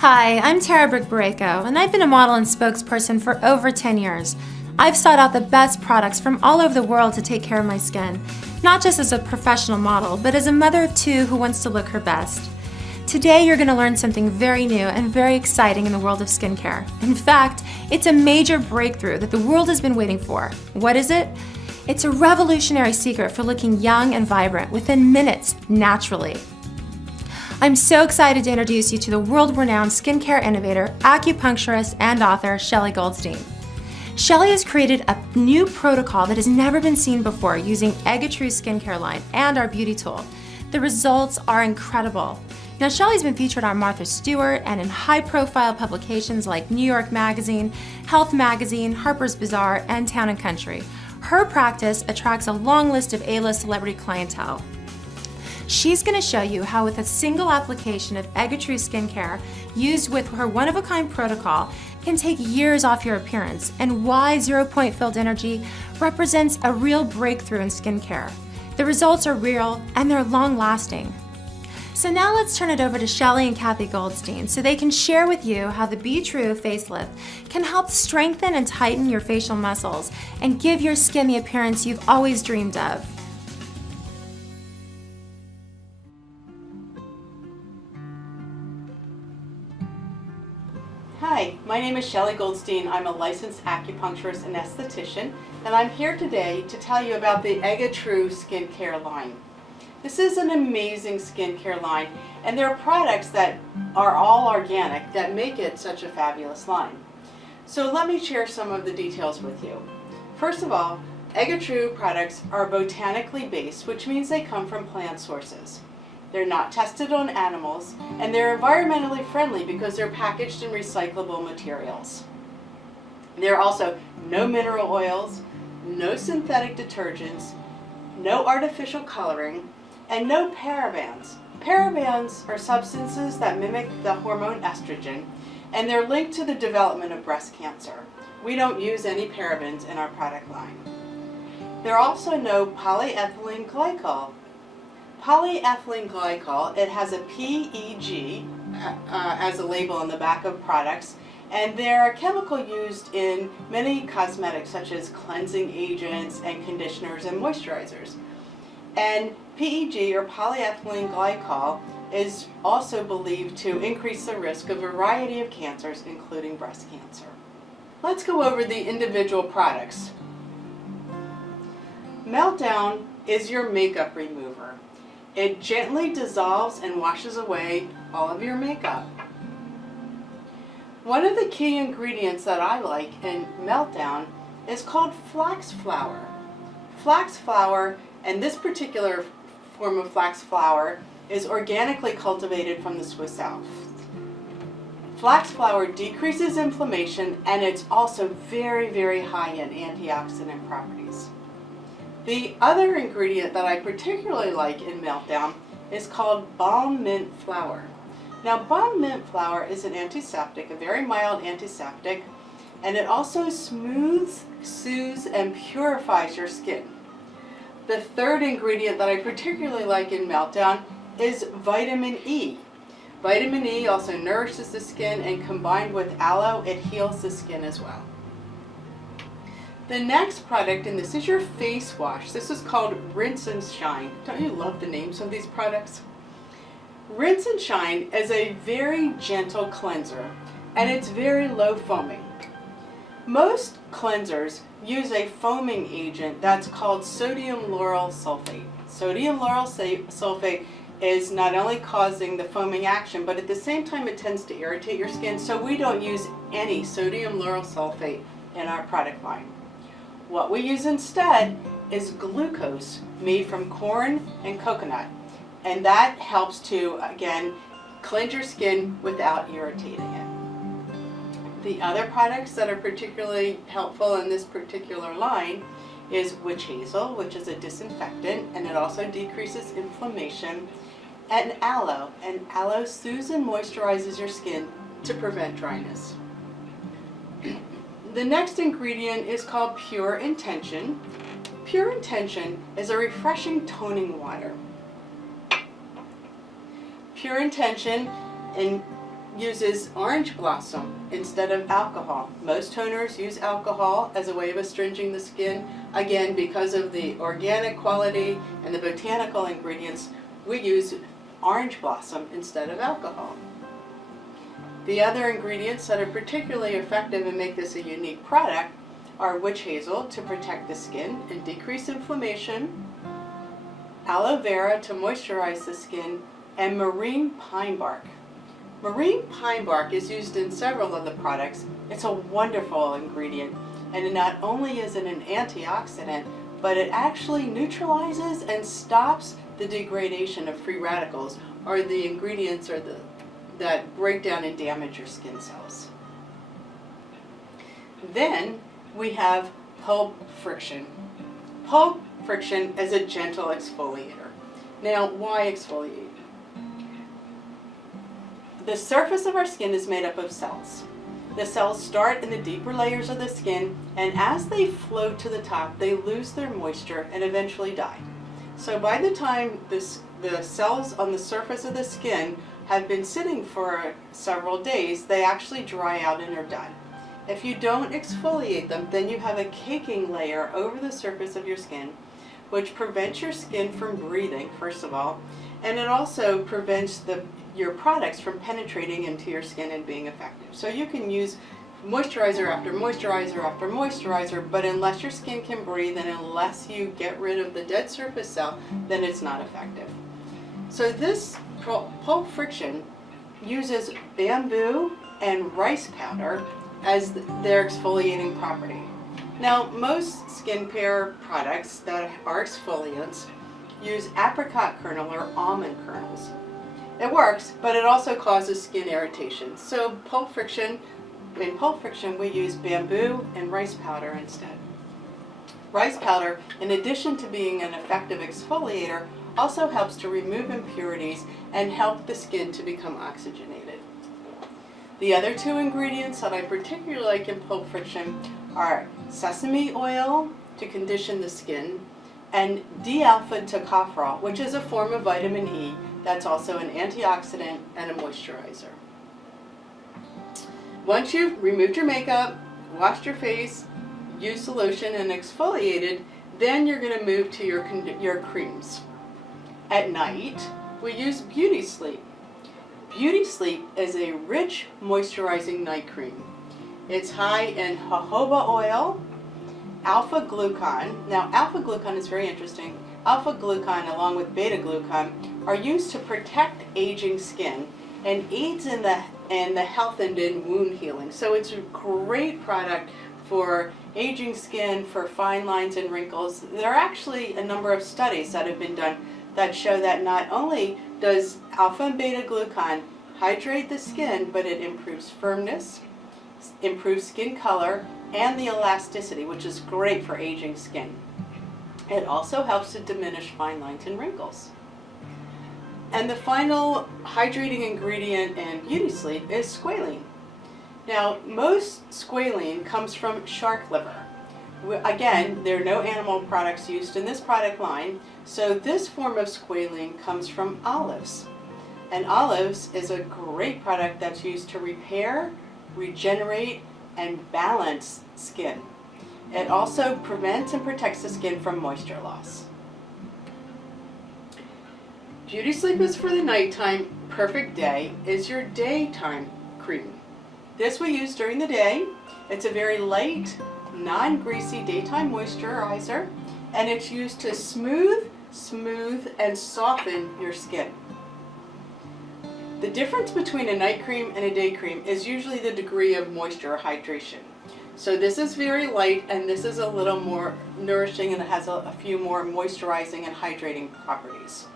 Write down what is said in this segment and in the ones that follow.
Hi, I'm Tara Brick-Borrego, and I've been a model and spokesperson for over 10 years. I've sought out the best products from all over the world to take care of my skin, not just as a professional model, but as a mother of two who wants to look her best. Today, you're going to learn something very new and very exciting in the world of skincare. In fact, it's a major breakthrough that the world has been waiting for. What is it? It's a revolutionary secret for looking young and vibrant within minutes, naturally. I'm so excited to introduce you to the world-renowned skincare innovator, acupuncturist, and author, Shelley Goldstein. Shelley has created a new protocol that has never been seen before using EGA skincare line and our beauty tool. The results are incredible. Now, Shelley's been featured on Martha Stewart and in high-profile publications like New York Magazine, Health Magazine, Harper's Bazaar, and Town & Country. Her practice attracts a long list of A-list celebrity clientele. She's going to show you how with a single application of EGA skincare used with her one-of-a-kind protocol can take years off your appearance, and why 0-point filled energy represents a real breakthrough in skincare. The results are real and they're long-lasting. So now let's turn it over to Shelley and Kathy Goldstein so they can share with you how the Be True facelift can help strengthen and tighten your facial muscles and give your skin the appearance you've always dreamed of. Hi, my name is Shelley Goldstein. I'm a licensed acupuncturist and esthetician, and I'm here today to tell you about the EGA skincare line. This is an amazing skincare line, and there are products that are all organic that make it such a fabulous line. So let me share some of the details with you. First of all, EGA products are botanically based, which means they come from plant sources. They're not tested on animals, and they're environmentally friendly because they're packaged in recyclable materials. There are also no mineral oils, no synthetic detergents, no artificial coloring, and no parabens. Parabens are substances that mimic the hormone estrogen, and they're linked to the development of breast cancer. We don't use any parabens in our product line. There are also no polyethylene glycol. Polyethylene glycol, it has a PEG as a label on the back of products, and they're a chemical used in many cosmetics such as cleansing agents and conditioners and moisturizers. And PEG, or polyethylene glycol, is also believed to increase the risk of a variety of cancers, including breast cancer. Let's go over the individual products. Meltdown is your makeup remover. It gently dissolves and washes away all of your makeup. One of the key ingredients that I like in Meltdown is called flax flower. Flax flower, and this particular form of flax flower, is organically cultivated from the Swiss Alps. Flax flower decreases inflammation, and it's also very, very high in antioxidant properties. The other ingredient that I particularly like in Meltdown is called balm mint flower. Now, balm mint flower is an antiseptic, a very mild antiseptic, and it also smooths, soothes, and purifies your skin. The third ingredient that I particularly like in Meltdown is vitamin E. Vitamin E also nourishes the skin, and combined with aloe, it heals the skin as well. The next product, and this is your face wash. This is called Rinse and Shine. Don't you love the names of these products? Rinse and Shine is a very gentle cleanser, and it's very low foaming. Most cleansers use a foaming agent that's called sodium lauryl sulfate. Sodium lauryl sulfate is not only causing the foaming action, but at the same time it tends to irritate your skin, so we don't use any sodium lauryl sulfate in our product line. What we use instead is glucose made from corn and coconut, and that helps to, again, cleanse your skin without irritating it. The other products that are particularly helpful in this particular line is witch hazel, which is a disinfectant, and it also decreases inflammation, and aloe soothes and moisturizes your skin to prevent dryness. The next ingredient is called Pure Intention. Pure Intention is a refreshing toning water. Pure Intention uses orange blossom instead of alcohol. Most toners use alcohol as a way of astringing the skin. Again, because of the organic quality and the botanical ingredients, we use orange blossom instead of alcohol. The other ingredients that are particularly effective and make this a unique product are witch hazel to protect the skin and decrease inflammation, aloe vera to moisturize the skin, and marine pine bark. Marine pine bark is used in several of the products. It's a wonderful ingredient, and it not only is it an antioxidant, but it actually neutralizes and stops the degradation of free radicals, or the ingredients that break down and damage your skin cells. Then we have pulp friction. Pulp friction is a gentle exfoliator. Now, why exfoliate? The surface of our skin is made up of cells. The cells start in the deeper layers of the skin, and as they float to the top, they lose their moisture and eventually die. So by the time the cells on the surface of the skin have been sitting for several days, they actually dry out and are done. If you don't exfoliate them, then you have a caking layer over the surface of your skin, which prevents your skin from breathing, first of all, and it also prevents your products from penetrating into your skin and being effective. So you can use moisturizer after moisturizer after moisturizer, but unless your skin can breathe and unless you get rid of the dead surface cell, then it's not effective. So this pulp friction uses bamboo and rice powder as their exfoliating property. Now, most skin care products that are exfoliants use apricot kernel or almond kernels. It works, but it also causes skin irritation. So in pulp friction, we use bamboo and rice powder instead. Rice powder, in addition to being an effective exfoliator, also helps to remove impurities and help the skin to become oxygenated. The other two ingredients that I particularly like in pulp friction are sesame oil to condition the skin and D-alpha tocopherol, which is a form of vitamin E that's also an antioxidant and a moisturizer. Once you've removed your makeup, washed your face, used the lotion and exfoliated, then you're going to move to your creams. At night, we use Beauty Sleep. Beauty Sleep is a rich, moisturizing night cream. It's high in jojoba oil, alpha-glucan. Now, alpha-glucan is very interesting. Alpha-glucan, along with beta-glucan, are used to protect aging skin and aids in the health and in wound healing. So it's a great product for aging skin, for fine lines and wrinkles. There are actually a number of studies that have been done that show that not only does alpha and beta glucan hydrate the skin, but it improves firmness, improves skin color, and the elasticity, which is great for aging skin. It also helps to diminish fine lines and wrinkles. And the final hydrating ingredient in Beauty Sleep is squalene. Now, most squalene comes from shark liver. Again, there are no animal products used in this product line, so this form of squalene comes from olives. And olives is a great product that's used to repair, regenerate, and balance skin. It also prevents and protects the skin from moisture loss. Beauty Sleep is for the nighttime. Perfect Day is your daytime cream. This we use during the day. It's a very light, non-greasy daytime moisturizer, and it's used to smooth, and soften your skin. The difference between a night cream and a day cream is usually the degree of moisture or hydration. So this is very light, and this is a little more nourishing, and it has a few more moisturizing and hydrating properties.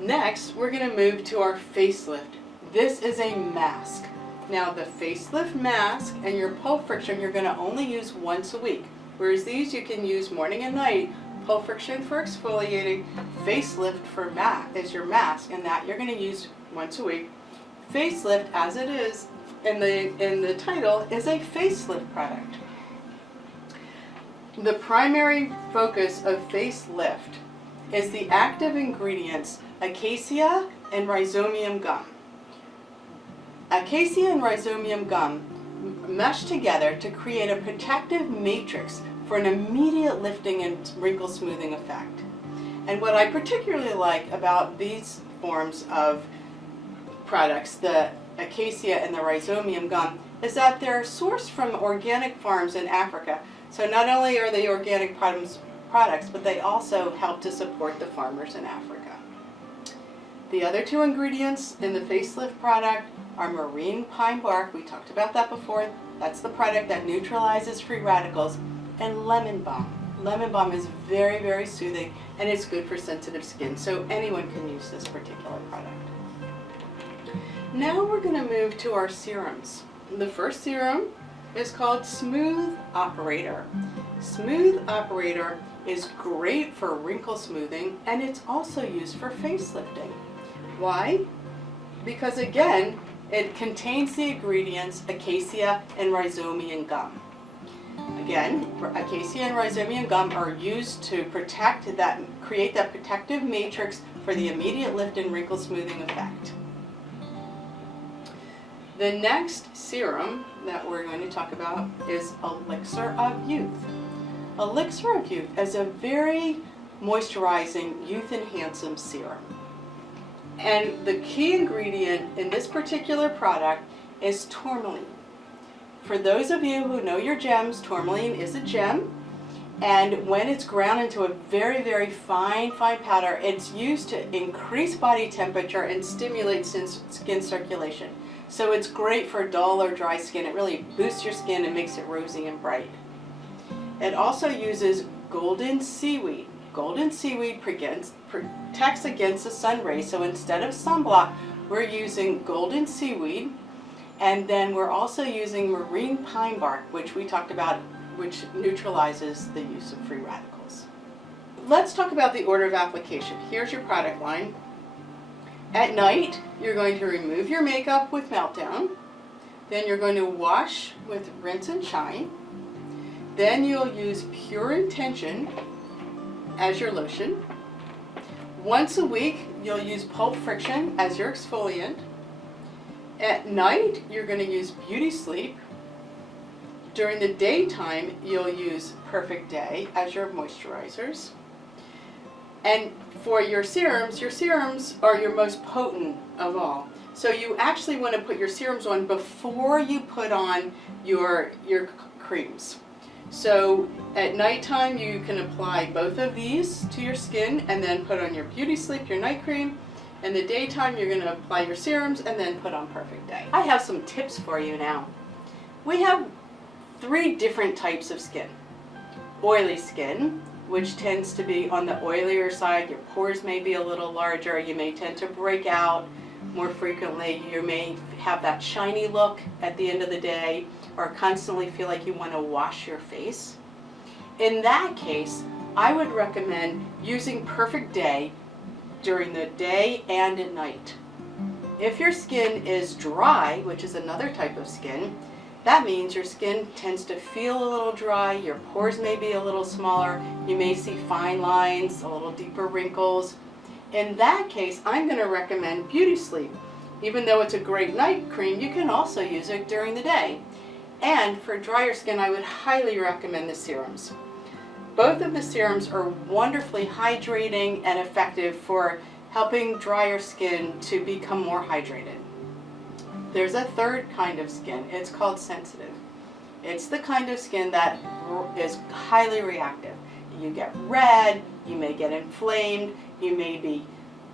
Next, we're going to move to our facelift. This is a mask. Now, the facelift mask and your pulp friction you're going to only use once a week, whereas these you can use morning and night. Pulp friction for exfoliating, facelift for is your mask, and that you're going to use once a week. Facelift, as it is in the title, is a facelift product. The primary focus of facelift is the active ingredients acacia and rhizobium gum. Acacia and rhizobium gum mesh together to create a protective matrix for an immediate lifting and wrinkle smoothing effect. And what I particularly like about these forms of products, the acacia and the rhizobium gum, is that they're sourced from organic farms in Africa. So not only are they organic products, but they also help to support the farmers in Africa. The other two ingredients in the facelift product are marine pine bark. We talked about that before. That's the product that neutralizes free radicals. And lemon balm. Lemon balm is very, very soothing, and it's good for sensitive skin, so anyone can use this particular product. Now we're going to move to our serums. The first serum is called Smooth Operator. Smooth Operator is great for wrinkle smoothing, and it's also used for facelifting. Why? Because again, it contains the ingredients acacia and rhizobium gum. Again, acacia and rhizobium gum are used to create that protective matrix for the immediate lift and wrinkle smoothing effect. The next serum that we're going to talk about is Elixir of Youth. Elixir of Youth is a very moisturizing, youth-enhancing serum. And the key ingredient in this particular product is tourmaline. For those of you who know your gems, tourmaline is a gem, and when it's ground into a very, very fine powder, it's used to increase body temperature and stimulate skin circulation. So it's great for dull or dry skin. It really boosts your skin and makes it rosy and bright. It also uses golden seaweed. Golden seaweed protects against the sun rays, so instead of sunblock, we're using golden seaweed. And then we're also using marine pine bark, which we talked about, which neutralizes the use of free radicals. Let's talk about the order of application. Here's your product line. At night, you're going to remove your makeup with Meltdown. Then you're going to wash with Rinse and Shine. Then you'll use Pure Intention as your lotion. Once a week, you'll use Pulp Friction as your exfoliant. At night, you're going to use Beauty Sleep. During the daytime, you'll use Perfect Day as your moisturizers. And for your serums are your most potent of all. So you actually want to put your serums on before you put on your creams. So at nighttime, you can apply both of these to your skin and then put on your Beauty Sleep, your night cream. In the daytime, you're going to apply your serums and then put on Perfect Day. I have some tips for you now. We have 3 different types of skin. Oily skin, which tends to be on the oilier side. Your pores may be a little larger. You may tend to break out more frequently. You may have that shiny look at the end of the day, or constantly feel like you want to wash your face. In that case, I would recommend using Perfect Day during the day and at night. If your skin is dry, which is another type of skin, that means your skin tends to feel a little dry, your pores may be a little smaller, you may see fine lines, a little deeper wrinkles. In that case, I'm going to recommend Beauty Sleep. Even though it's a great night cream, you can also use it during the day. And for drier skin, I would highly recommend the serums. Both of the serums are wonderfully hydrating and effective for helping drier skin to become more hydrated. There's a third kind of skin. It's called sensitive. It's the kind of skin that is highly reactive. You get red, you may get inflamed, you may be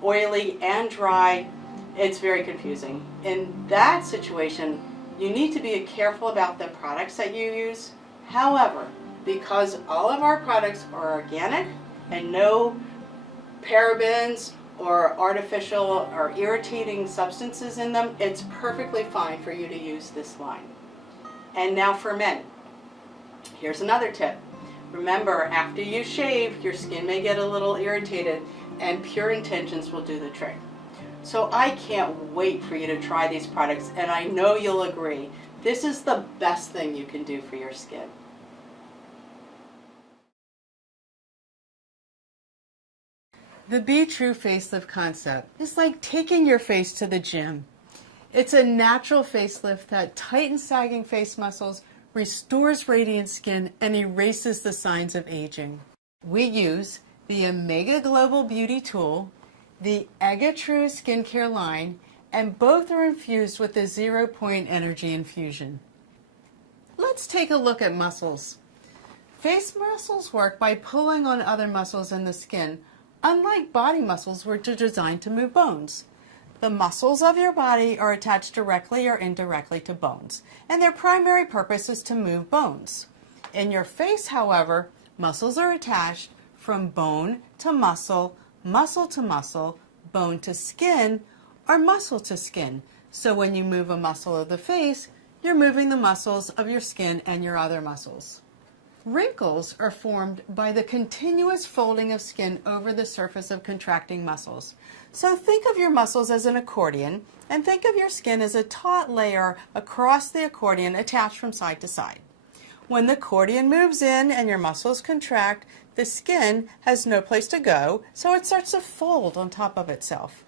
oily and dry. It's very confusing. In that situation, you need to be careful about the products that you use. However, because all of our products are organic and no parabens or artificial or irritating substances in them, it's perfectly fine for you to use this line. And now for men. Here's another tip. Remember, after you shave, your skin may get a little irritated, and Pure Intentions will do the trick. So I can't wait for you to try these products, and I know you'll agree. This is the best thing you can do for your skin. The Be True facelift concept is like taking your face to the gym. It's a natural facelift that tightens sagging face muscles, restores radiant skin, and erases the signs of aging. We use the Omega Global Beauty Tool, the EGA True skincare line, and both are infused with the 0-point energy infusion. Let's take a look at muscles. Face muscles work by pulling on other muscles in the skin, unlike body muscles which are designed to move bones. The muscles of your body are attached directly or indirectly to bones, and their primary purpose is to move bones. In your face, however, muscles are attached from bone to muscle, muscle to muscle, bone to skin, or muscle to skin. So when you move a muscle of the face, you're moving the muscles of your skin and your other muscles. Wrinkles are formed by the continuous folding of skin over the surface of contracting muscles. So think of your muscles as an accordion, and think of your skin as a taut layer across the accordion attached from side to side. When the accordion moves in and your muscles contract, the skin has no place to go, so it starts to fold on top of itself.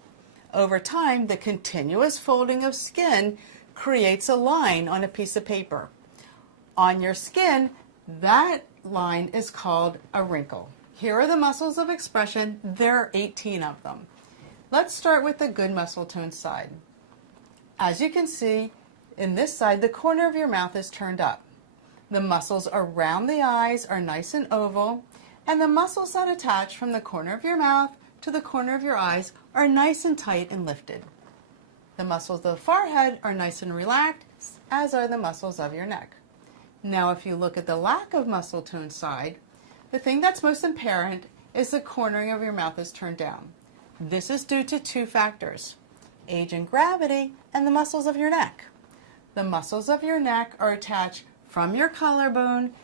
Over time, the continuous folding of skin creates a line on a piece of paper. On your skin, that line is called a wrinkle. Here are the muscles of expression. There are 18 of them. Let's start with the good muscle tone side. As you can see, in this side, the corner of your mouth is turned up. The muscles around the eyes are nice and oval, and the muscles that attach from the corner of your mouth to the corner of your eyes are nice and tight and lifted. The muscles of the forehead are nice and relaxed, as are the muscles of your neck. Now, if you look at the lack of muscle tone side, the thing that's most apparent is the cornering of your mouth is turned down. This is due to two factors: age and gravity, and the muscles of your neck. The muscles of your neck are attached from your collarbone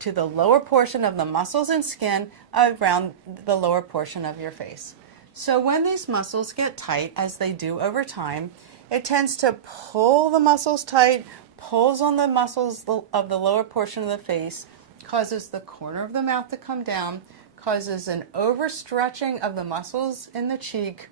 to the lower portion of the muscles and skin around the lower portion of your face. So when these muscles get tight, as they do over time, it tends to pull the muscles tight, pulls on the muscles of the lower portion of the face, causes the corner of the mouth to come down, causes an overstretching of the muscles in the cheek.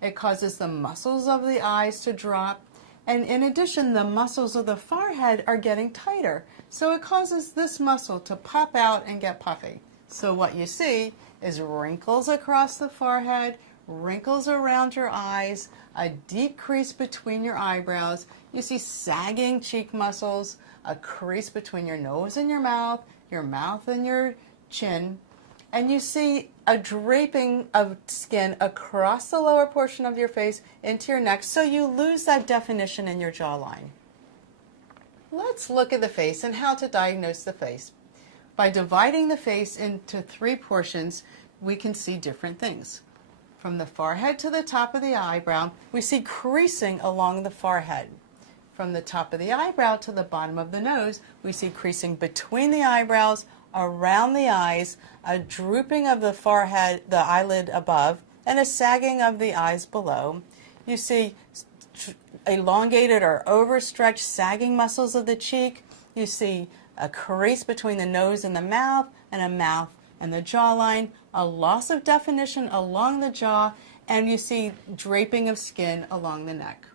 It causes the muscles of the eyes to drop. And in addition, the muscles of the forehead are getting tighter. So it causes this muscle to pop out and get puffy. So what you see is wrinkles across the forehead, wrinkles around your eyes, a deep crease between your eyebrows. You see sagging cheek muscles, a crease between your nose and your mouth and your chin. And you see a draping of skin across the lower portion of your face into your neck, so you lose that definition in your jawline. Let's look at the face and how to diagnose the face. By dividing the face into three portions, we can see different things. From the forehead to the top of the eyebrow, we see creasing along the forehead. From the top of the eyebrow to the bottom of the nose, we see creasing between the eyebrows, around the eyes, a drooping of the forehead, the eyelid above, and a sagging of the eyes below. You see elongated or overstretched sagging muscles of the cheek. You see a crease between the nose and the mouth, and a mouth and the jawline, a loss of definition along the jaw, and you see draping of skin along the neck.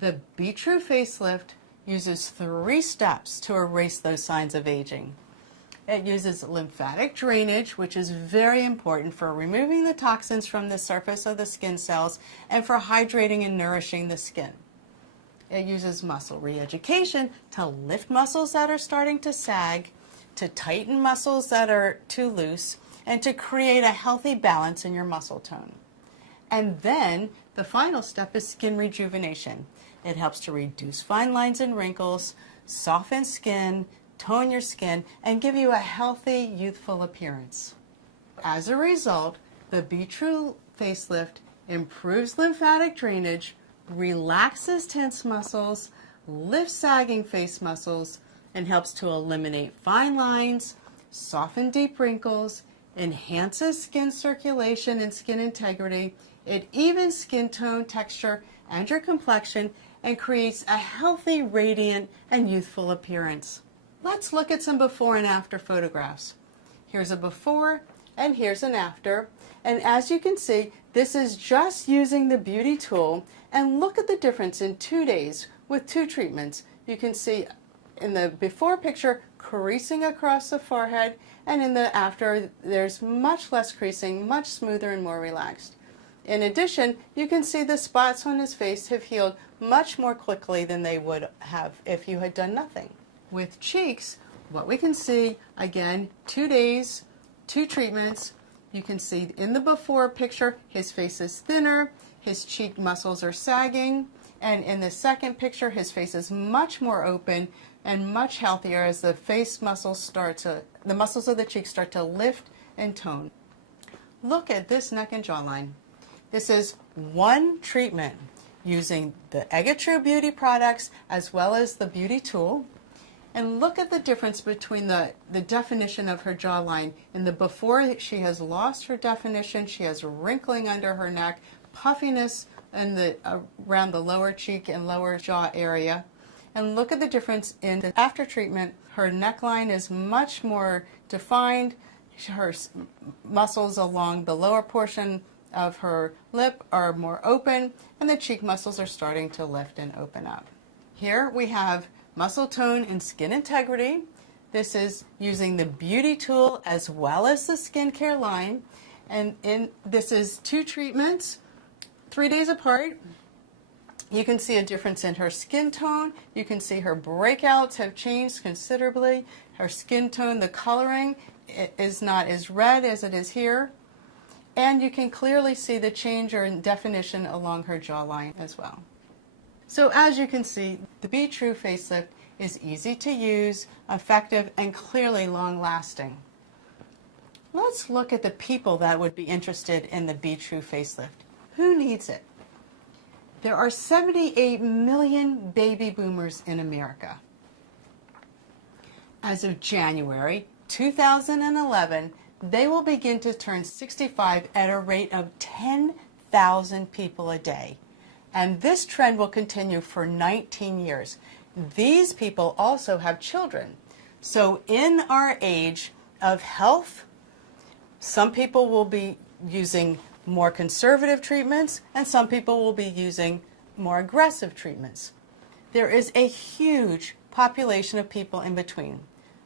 The Be True facelift uses 3 steps to erase those signs of aging. It uses lymphatic drainage, which is very important for removing the toxins from the surface of the skin cells and for hydrating and nourishing the skin. It uses muscle re-education to lift muscles that are starting to sag, to tighten muscles that are too loose, and to create a healthy balance in your muscle tone. And then the final step is skin rejuvenation. It helps to reduce fine lines and wrinkles, soften skin, tone your skin, and give you a healthy, youthful appearance. As a result, the Be True facelift improves lymphatic drainage, relaxes tense muscles, lifts sagging face muscles, and helps to eliminate fine lines, soften deep wrinkles, enhances skin circulation and skin integrity. It evens skin tone, texture, and your complexion, and creates a healthy, radiant, and youthful appearance. Let's look at some before and after photographs. Here's a before and here's an after. And as you can see, this is just using the beauty tool, and look at the difference in 2 days with 2 treatments. You can see in the before picture creasing across the forehead, and in the after there's much less creasing, much smoother and more relaxed. In addition, you can see the spots on his face have healed much more quickly than they would have if you had done nothing. With cheeks, what we can see, again, 2 days, 2 treatments. You can see in the before picture, his face is thinner, his cheek muscles are sagging, and in the second picture, his face is much more open and much healthier as the face muscles the muscles of the cheeks start to lift and tone. Look at this neck and jawline. This is one treatment using the EGA True Beauty products as well as the beauty tool. And look at the difference between the definition of her jawline. In the before, she has lost her definition. She has wrinkling under her neck, puffiness around the lower cheek and lower jaw area. And look at the difference in the after treatment. Her neckline is much more defined. Her muscles along the lower portion of her lip are more open, and the cheek muscles are starting to lift and open up. Here we have muscle tone and skin integrity. This is using the beauty tool as well as the skincare line. And this is 2 treatments, 3 days apart. You can see a difference in her skin tone. You can see her breakouts have changed considerably. Her skin tone, the coloring is not as red as it is here. And you can clearly see the change or definition along her jawline as well. So as you can see, the Be True facelift is easy to use, effective, and clearly long-lasting. Let's look at the people that would be interested in the Be True facelift. Who needs it? There are 78 million baby boomers in America. As of January 2011, they will begin to turn 65 at a rate of 10,000 people a day. And this trend will continue for 19 years. These people also have children. So in our age of health, some people will be using more conservative treatments, and some people will be using more aggressive treatments. There is a huge population of people in between.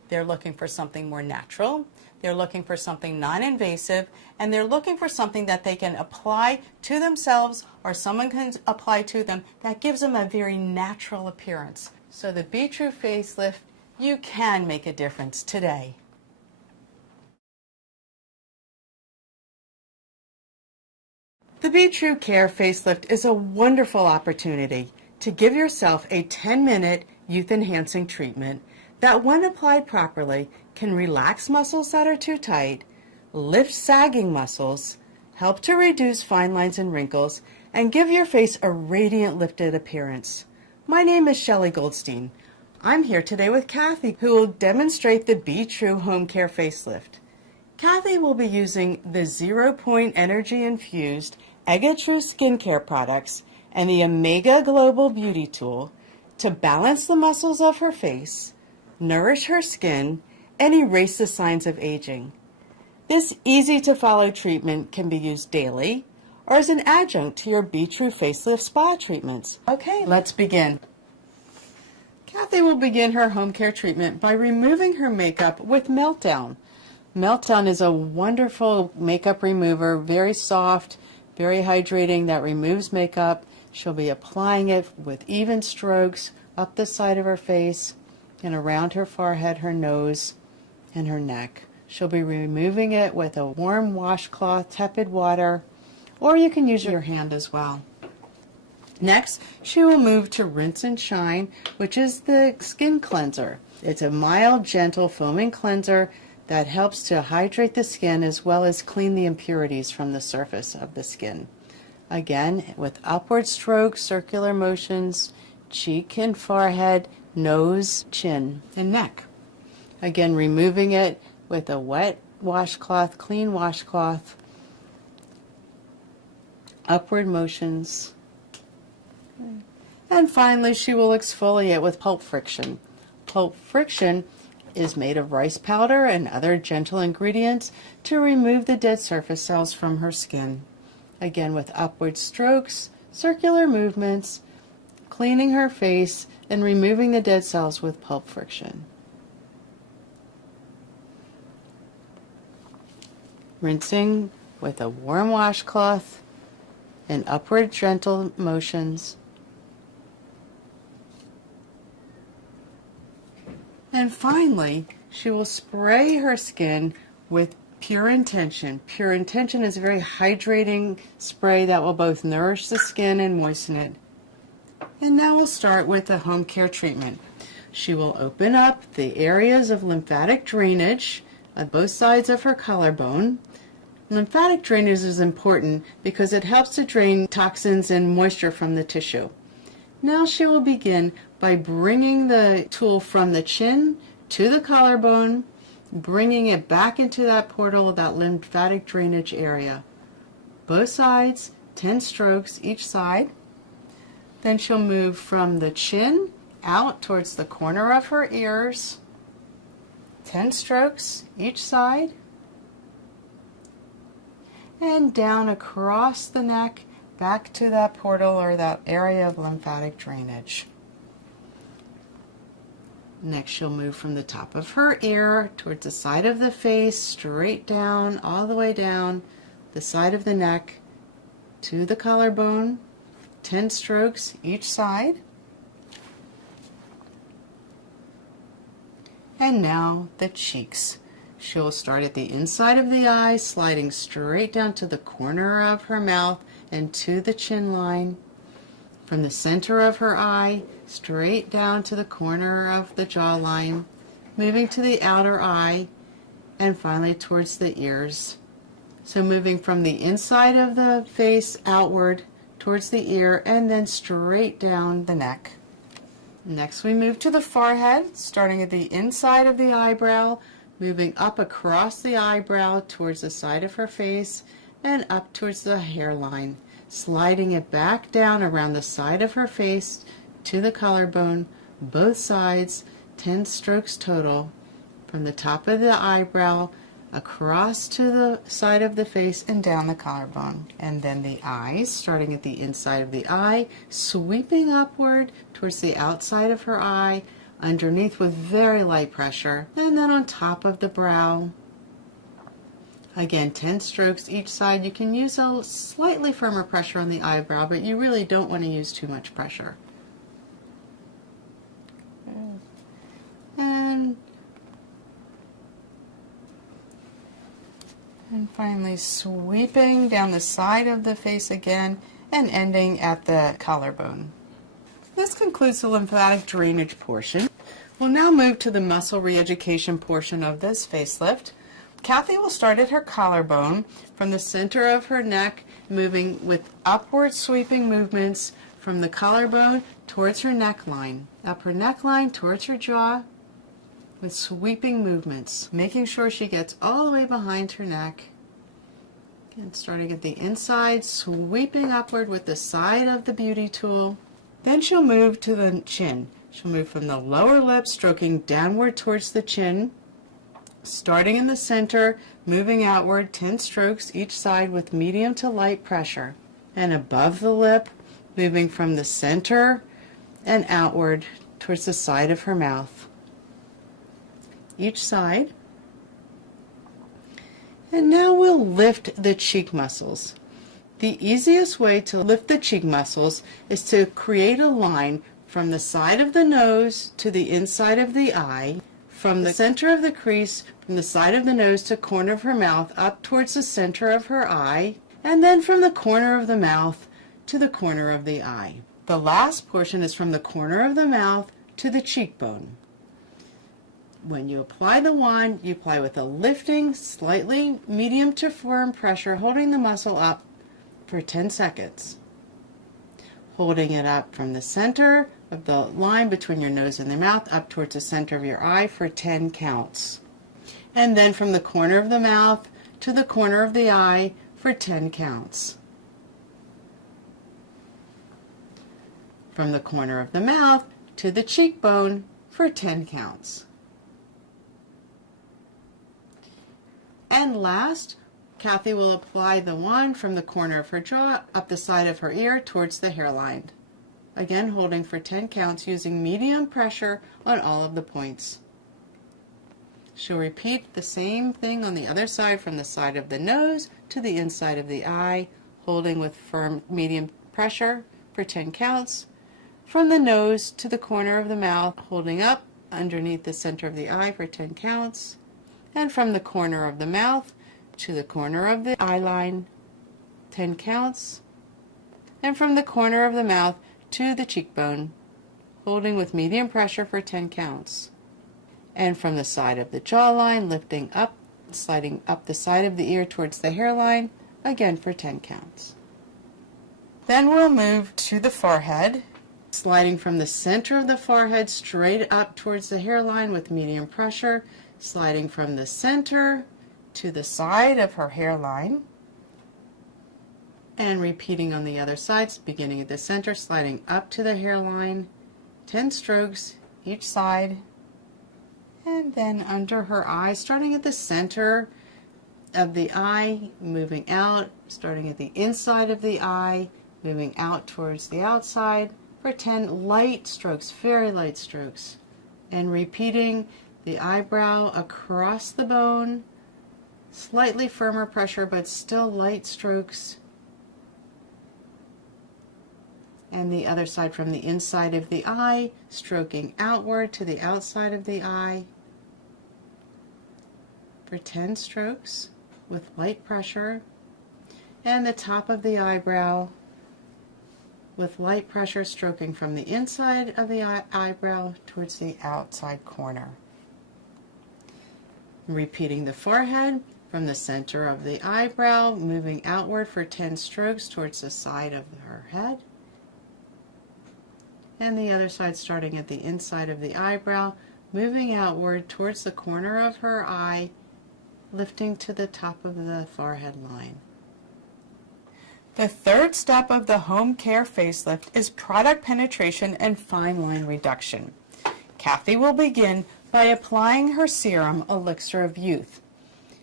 They're looking for something more natural, they're looking for something non-invasive, and they're looking for something that they can apply to themselves or someone can apply to them that gives them a very natural appearance. So the Be True facelift, you can make a difference today. The Be True Care facelift is a wonderful opportunity to give yourself a 10-minute youth-enhancing treatment that, when applied properly, can relax muscles that are too tight, lift sagging muscles, help to reduce fine lines and wrinkles, and give your face a radiant, lifted appearance. My name is Shelley Goldstein. I'm here today with Kathy, who will demonstrate the Be True Home Care facelift. Kathy will be using the 0-point energy-infused EGA True skincare products and the Omega Global Beauty Tool to balance the muscles of her face, nourish her skin, and erase the signs of aging. This easy-to-follow treatment can be used daily or as an adjunct to your Be True facelift spa treatments. Okay, let's begin. Kathy will begin her home care treatment by removing her makeup with Meltdown. Meltdown is a wonderful makeup remover, very soft, very hydrating, that removes makeup. She'll be applying it with even strokes up the side of her face and around her forehead, her nose, and her neck. She'll be removing it with a warm washcloth, tepid water, or you can use your hand as well. Next, she will move to Rinse and Shine, which is the skin cleanser. It's a mild, gentle, foaming cleanser that helps to hydrate the skin as well as clean the impurities from the surface of the skin. Again, with upward strokes, circular motions, cheek and forehead, nose, chin, and neck. Again, removing it with a wet washcloth, clean washcloth, upward motions. And finally, she will exfoliate with pulp friction. Pulp friction is made of rice powder and other gentle ingredients to remove the dead surface cells from her skin. Again, with upward strokes, circular movements, cleaning her face, and removing the dead cells with pulp friction. Rinsing with a warm washcloth in upward gentle motions. And finally, she will spray her skin with Pure Intention. Pure Intention is a very hydrating spray that will both nourish the skin and moisten it. And now we'll start with the home care treatment. She will open up the areas of lymphatic drainage on both sides of her collarbone. Lymphatic drainage is important because it helps to drain toxins and moisture from the tissue. Now she will begin by bringing the tool from the chin to the collarbone, bringing it back into that portal of that lymphatic drainage area. Both sides, 10 strokes each side. Then she'll move from the chin out towards the corner of her ears, 10 strokes each side, and down across the neck back to that portal or that area of lymphatic drainage. Next, she'll move from the top of her ear towards the side of the face, straight down, all the way down the side of the neck to the collarbone, 10 strokes each side. And now the cheeks. She'll start at the inside of the eye, sliding straight down to the corner of her mouth and to the chin line. From the center of her eye, straight down to the corner of the jawline, moving to the outer eye, and finally towards the ears. So moving from the inside of the face outward towards the ear, and then straight down the neck. Next we move to the forehead, starting at the inside of the eyebrow, moving up across the eyebrow towards the side of her face, and up towards the hairline, sliding it back down around the side of her face to the collarbone, both sides, 10 strokes total, from the top of the eyebrow across to the side of the face and down the collarbone. And then the eyes, starting at the inside of the eye, sweeping upward towards the outside of her eye, underneath with very light pressure, and then on top of the brow. Again, 10 strokes each side. You can use a slightly firmer pressure on the eyebrow, but you really don't want to use too much pressure. And finally sweeping down the side of the face again and ending at the collarbone. This concludes the lymphatic drainage portion. We'll now move to the muscle re-education portion of this facelift. Kathy will start at her collarbone from the center of her neck, moving with upward sweeping movements from the collarbone towards her neckline, up her neckline towards her jaw, with sweeping movements, making sure she gets all the way behind her neck. Again, starting at the inside, sweeping upward with the side of the beauty tool. Then she'll move to the chin. She'll move from the lower lip, stroking downward towards the chin, starting in the center, moving outward, 10 strokes each side with medium to light pressure. And above the lip, moving from the center and outward towards the side of her mouth. Each side. And now we'll lift the cheek muscles. The easiest way to lift the cheek muscles is to create a line from the side of the nose to the inside of the eye, from the center of the crease, from the side of the nose to corner of her mouth up towards the center of her eye, and then from the corner of the mouth to the corner of the eye. The last portion is from the corner of the mouth to the cheekbone. When you apply the wand, you apply with a lifting, slightly medium to firm pressure, holding the muscle up for 10 seconds. Holding it up from the center of the line between your nose and the mouth up towards the center of your eye for 10 counts. And then from the corner of the mouth to the corner of the eye for 10 counts. From the corner of the mouth to the cheekbone for 10 counts. And last, Kathy will apply the wand from the corner of her jaw up the side of her ear towards the hairline. Again, holding for 10 counts using medium pressure on all of the points. She'll repeat the same thing on the other side from the side of the nose to the inside of the eye, holding with firm medium pressure for 10 counts. From the nose to the corner of the mouth, holding up underneath the center of the eye for 10 counts. And from the corner of the mouth to the corner of the eye line, 10 counts. And from the corner of the mouth to the cheekbone, holding with medium pressure for 10 counts. And from the side of the jawline, lifting up, sliding up the side of the ear towards the hairline, again for 10 counts. Then we'll move to the forehead, sliding from the center of the forehead straight up towards the hairline with medium pressure, sliding from the center to the side of her hairline, and repeating on the other sides, beginning at the center, sliding up to the hairline, 10 strokes each side, and then under her eye, starting at the center of the eye, moving out, starting at the inside of the eye, moving out towards the outside for 10 light strokes, very light strokes, and repeating the eyebrow across the bone, slightly firmer pressure but still light strokes, and the other side from the inside of the eye, stroking outward to the outside of the eye for 10 strokes with light pressure, and the top of the eyebrow with light pressure stroking from the inside of the eyebrow towards the outside corner. Repeating the forehead from the center of the eyebrow, moving outward for 10 strokes towards the side of her head, and the other side starting at the inside of the eyebrow, moving outward towards the corner of her eye, lifting to the top of the forehead line. The third step of the home care facelift is product penetration and fine line reduction. Kathy will begin by applying her serum, Elixir of Youth.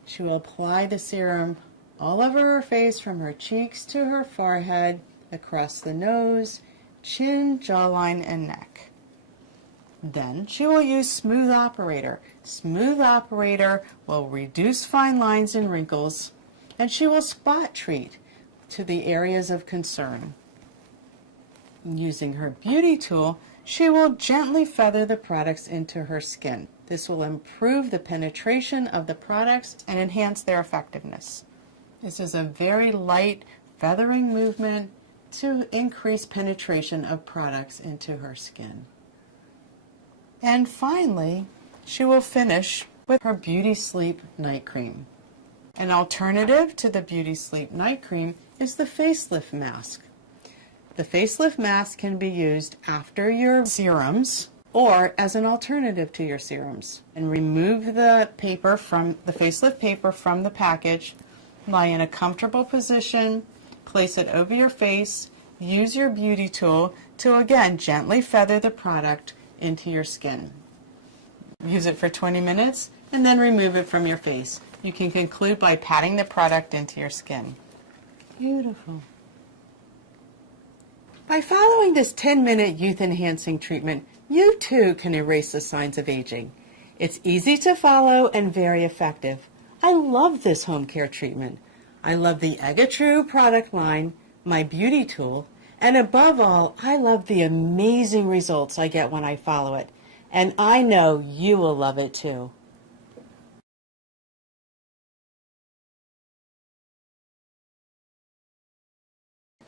She will apply the serum all over her face from her cheeks to her forehead, across the nose, chin, jawline, and neck. Then she will use Smooth Operator. Smooth Operator will reduce fine lines and wrinkles, and she will spot treat to the areas of concern. Using her beauty tool, she will gently feather the products into her skin. This will improve the penetration of the products and enhance their effectiveness. This is a very light feathering movement to increase penetration of products into her skin. And finally, she will finish with her Beauty Sleep Night Cream. An alternative to the Beauty Sleep Night Cream is the facelift mask. The facelift mask can be used after your serums or as an alternative to your serums. And remove the paper from the facelift paper from the package, lie in a comfortable position, place it over your face, use your beauty tool to again gently feather the product into your skin. Use it for 20 minutes and then remove it from your face. You can conclude by patting the product into your skin. Beautiful. By following this 10-minute youth-enhancing treatment, you too can erase the signs of aging. It's easy to follow and very effective. I love this home care treatment. I love the EGA product line, my beauty tool, and above all, I love the amazing results I get when I follow it. And I know you will love it too.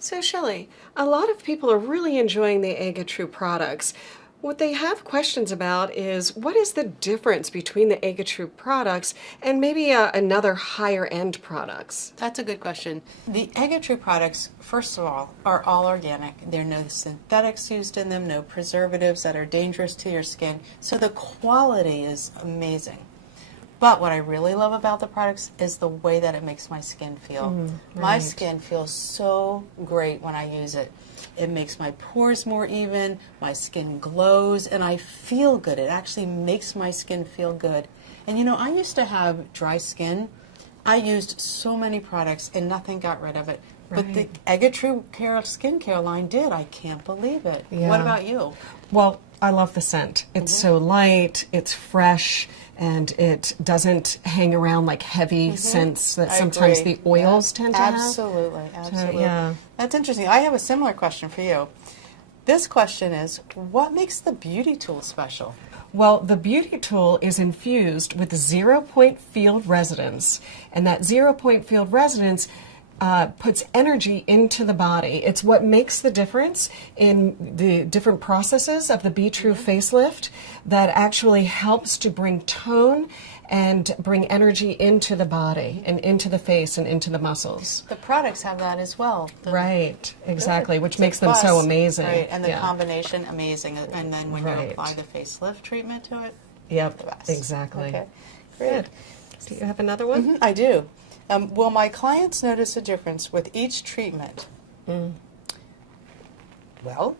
So Shelley, a lot of people are really enjoying the EGA True products. What they have questions about is what is the difference between the EGA True products and maybe another higher end products? That's a good question. The EGA True products, first of all, are all organic. There are no synthetics used in them, no preservatives that are dangerous to your skin. So the quality is amazing. But what I really love about the products is the way that it makes my skin feel. Right. My skin feels so great when I use it. It makes my pores more even, my skin glows, and I feel good. It actually makes my skin feel good. And you know, I used to have dry skin, I used so many products and nothing got rid of it. But the Right. EGA True Care skincare line did. I can't believe it. Yeah. What about you? Well, I love the scent. It's so light, it's fresh, and it doesn't hang around like heavy scents that I sometimes agree. the oils tend to have. Absolutely, absolutely. yeah. That's interesting. I have a similar question for you. This question is, what makes the beauty tool special? Well, the beauty tool is infused with 0-point field resonance, and that 0-point field resonance puts energy into the body. It's what makes the difference in the different processes of the Be True facelift that actually helps to bring tone and bring energy into the body and into the face and into the muscles. The products have that as well. Right, exactly, which It's a makes them plus, so amazing. Right, and the Yeah. combination, amazing. And then when you Right. apply the facelift treatment to it, Yep, the best. exactly. Okay, great. Good. Do you have another one? I do. Will my clients notice a difference with each treatment? Well,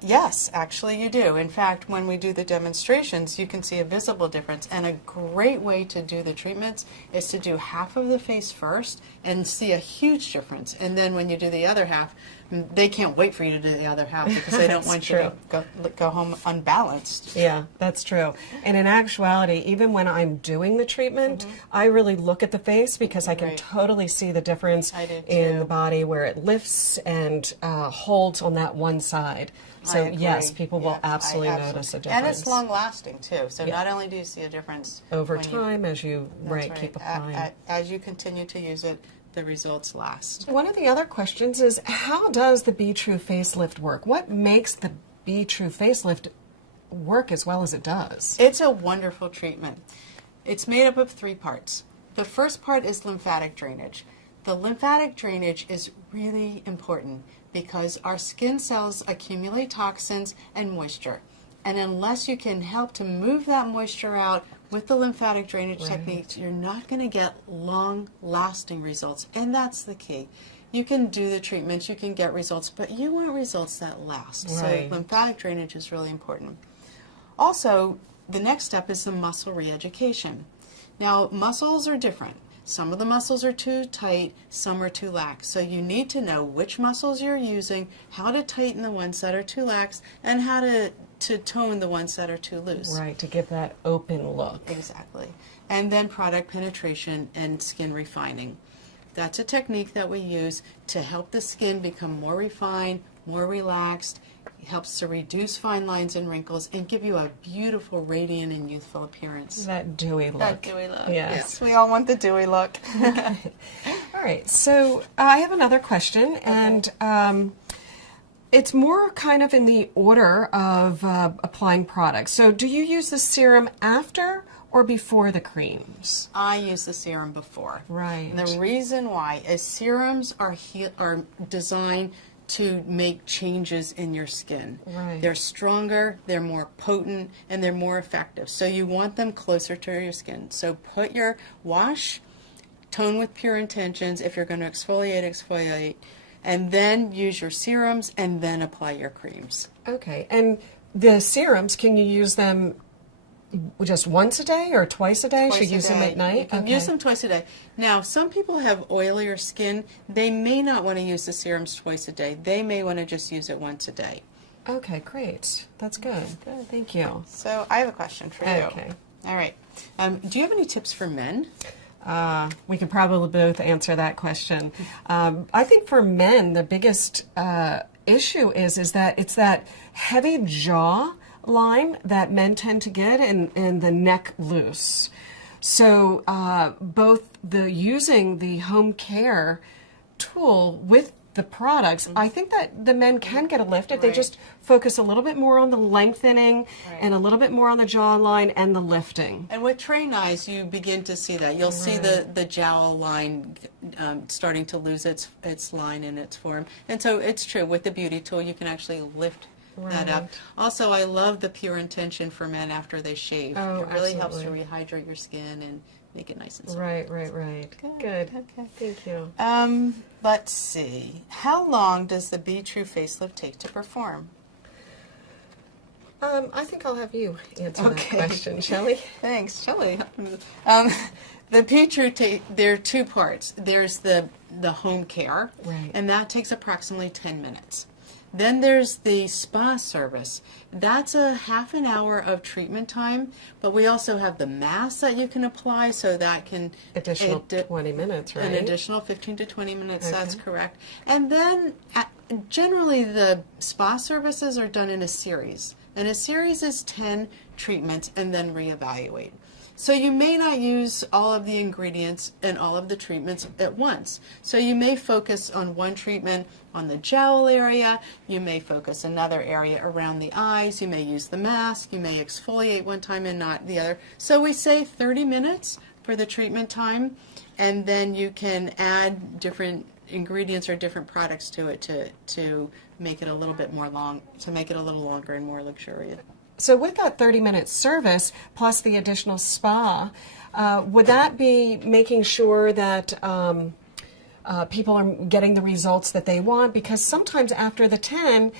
yes, actually you do. In fact, when we do the demonstrations, you can see a visible difference. And a great way to do the treatments is to do half of the face first and see a huge difference. And then when you do the other half, they can't wait for you to do the other half because they don't want you to go home unbalanced. Yeah, that's true. And in actuality, even when I'm doing the treatment, I really look at the face because I can Right. totally see the difference I do in too. the body where it lifts and holds on that one side. So I agree. yes, people will Yes, I absolutely notice a difference. And it's long lasting too. So Yeah. not only do you see a difference over when you- time as you That's keep applying. As you continue to use it, the results last. One of the other questions is how does the Be True facelift work? What makes the Be True facelift work as well as it does? It's a wonderful treatment. It's made up of 3 parts. The first part is lymphatic drainage. The lymphatic drainage is really important because our skin cells accumulate toxins and moisture. And unless you can help to move that moisture out with the lymphatic drainage techniques, you're not going to get long-lasting results. And that's the key. You can do the treatments, you can get results, but you want results that last. Right. So lymphatic drainage is really important. Also, the next step is the muscle re-education. Now, muscles are different. Some of the muscles are too tight, some are too lax. So you need to know which muscles you're using, how to tighten the ones that are too lax, and how to tone the ones that are too loose. Right, to give that open look. Exactly. And then product penetration and skin refining. That's a technique that we use to help the skin become more refined, more relaxed. It helps to reduce fine lines and wrinkles and give you a beautiful, radiant, and youthful appearance. That dewy look. That dewy look. Yes. We all want the dewy look. All right, so I have another question, and it's more kind of in the order of applying products. So do you use the serum after or before the creams? I use the serum before. Right. And the reason why is serums are designed to make changes in your skin. Right. They're stronger, they're more potent, and they're more effective. So you want them closer to your skin. So put your wash, tone with pure intentions. If you're going to exfoliate, exfoliate. And then use your serums and then apply your creams. Okay, and the serums, can you use them just once a day or twice a day? Twice Should a you use them day. at night? You can use them twice a day. Now, some people have oilier skin. They may not want to use the serums twice a day. They may want to just use it once a day. Okay, great. That's good. Good, thank you. So I have a question for you. Okay. All right. Do you have any tips for men? We can probably both answer that question. I think for men, the biggest issue is that it's that heavy jaw line that men tend to get and the neck loose. So both using the home care tool with the products, I think that the men can get a lift if they Right. just focus a little bit more on the lengthening Right. and a little bit more on the jawline and the lifting. And with trained eyes, you begin to see that. You'll see the jowl line starting to lose its line and its form. And so it's true. With the beauty tool, you can actually lift that up. Also, I love the pure intention for men after they shave. Oh, it really helps to absolutely. rehydrate your skin and make it nice and soft. Right. Good. Okay. Thank you. Let's see. How long does the Be True facelift take to perform? I think I'll have you answer that Okay. question, Shelley. Thanks, Shelley. The Petri, there are two parts. There's the home care, Right. and that takes approximately 10 minutes. Then there's the spa service. That's a half an hour of treatment time, but we also have the mask that you can apply, so that can Additional 20 minutes, right? an additional 15 to 20 minutes. That's Okay. correct. And then generally the spa services are done in a series, and a series is 10 treatments and then reevaluate. So you may not use all of the ingredients and all of the treatments at once. So you may focus on one treatment on the jowl area, you may focus another area around the eyes, you may use the mask, you may exfoliate one time and not the other. So we say 30 minutes for the treatment time, and then you can add different ingredients or different products to it to make it a little bit more to make it a little longer and more luxurious. So with that 30-minute service plus the additional spa, would that be making sure that people are getting the results that they want? Because sometimes after the 10,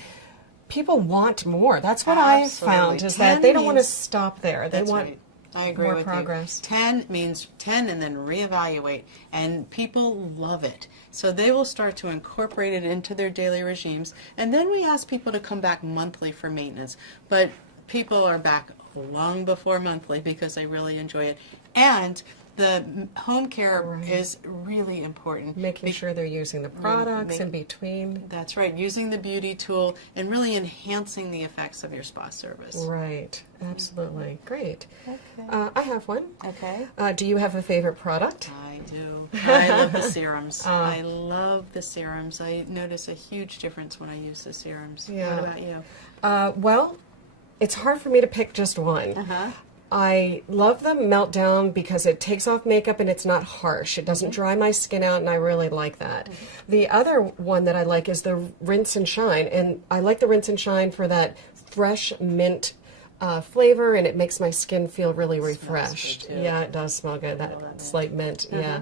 people want more. That's what I found, is that 10 they don't want to means- stop there. They That's want right. I agree more with progress. you. 10 means 10 and then reevaluate, and people love it. So they will start to incorporate it into their daily regimes, and then we ask people to come back monthly for maintenance. But people are back long before monthly because they really enjoy it. And the home care is really important. making sure they're using the products in make- between. That's right, using the beauty tool and really enhancing the effects of your spa service. Right, absolutely. Great. Okay. I have one. Okay. Do you have a favorite product? I do. I love the serums. I love the serums. I notice a huge difference when I use the serums. Yeah. What about you? Well, it's hard for me to pick just one. Uh-huh. I love the Meltdown because it takes off makeup and it's not harsh. It doesn't dry my skin out, and I really like that. The other one that I like is the Rinse and Shine, and I like the Rinse and Shine for that fresh mint flavor, and it makes my skin feel really refreshed. good, too. Yeah, it does smell good. That mint. slight mint, yeah.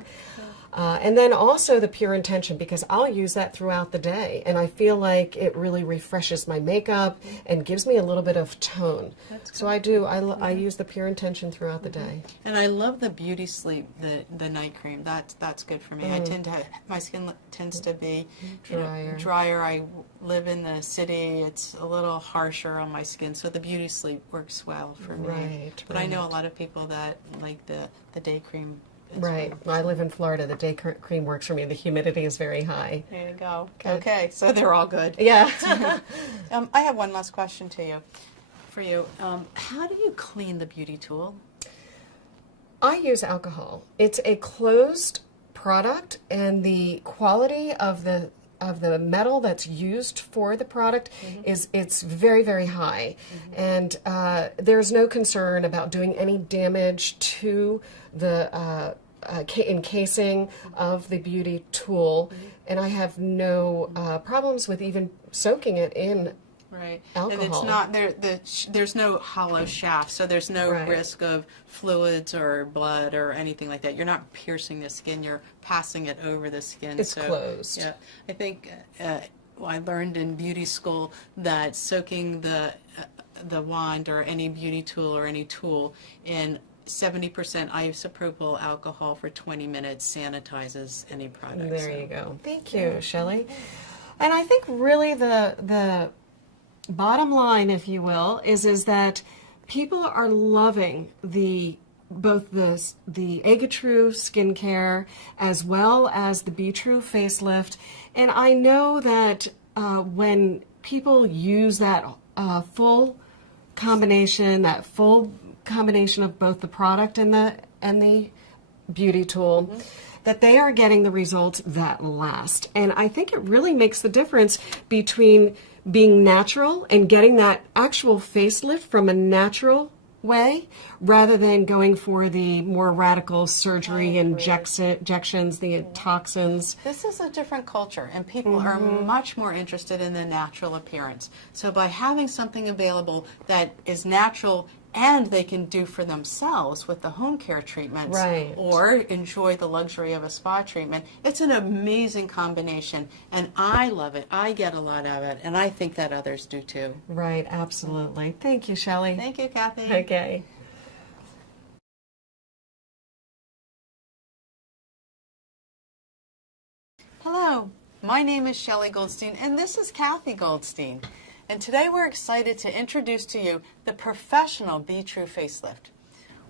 And then also the Pure Intention, because I'll use that throughout the day, and I feel like it really refreshes my makeup and gives me a little bit of tone. So I do. I use the Pure Intention throughout the day. And I love the Beauty Sleep, the night cream. That's good for me. I tend to my skin tends to be drier. I live in the city. It's a little harsher on my skin, so the Beauty Sleep works well for me. Right, But I know a lot of people that like the day cream. as Right. well. I live in Florida. The day cream works for me. The humidity is very high. There you go. Okay, so they're all good. Yeah. I have one last question for you. How do you clean the beauty tool? I use alcohol. It's a closed product, and the quality of the metal that's used for the product it's very, very high, and there's no concern about doing any damage to the encasing of the beauty tool, and I have no problems with even soaking it in Right. alcohol. And it's not there's no hollow shaft, so there's no Right. risk of fluids or blood or anything like that. You're not piercing the skin, you're passing it over the skin. It's closed. Yeah. I think I learned in beauty school that soaking the wand or any beauty tool or any tool in 70% isopropyl alcohol for 20 minutes sanitizes any product. There you go. Thank you, Shelley. And I think really the bottom line, if you will, is that people are loving both the EGA True skincare as well as the Be True facelift. And I know that when people use that full combination of both the product and the beauty tool, that they are getting the results that last. And I think it really makes the difference between being natural and getting that actual facelift from a natural way rather than going for the more radical surgery injections, the toxins. This is a different culture, and people are much more interested in the natural appearance. So by having something available that is natural and they can do for themselves with the home care treatments, Right. or enjoy the luxury of a spa treatment. It's an amazing combination, and I love it. I get a lot out of it, and I think that others do too. Right, absolutely. Thank you, Shelley. Thank you, Kathy. Okay. Hello, my name is Shelley Goldstein, and this is Kathy Goldstein. And today we're excited to introduce to you the professional Be True facelift.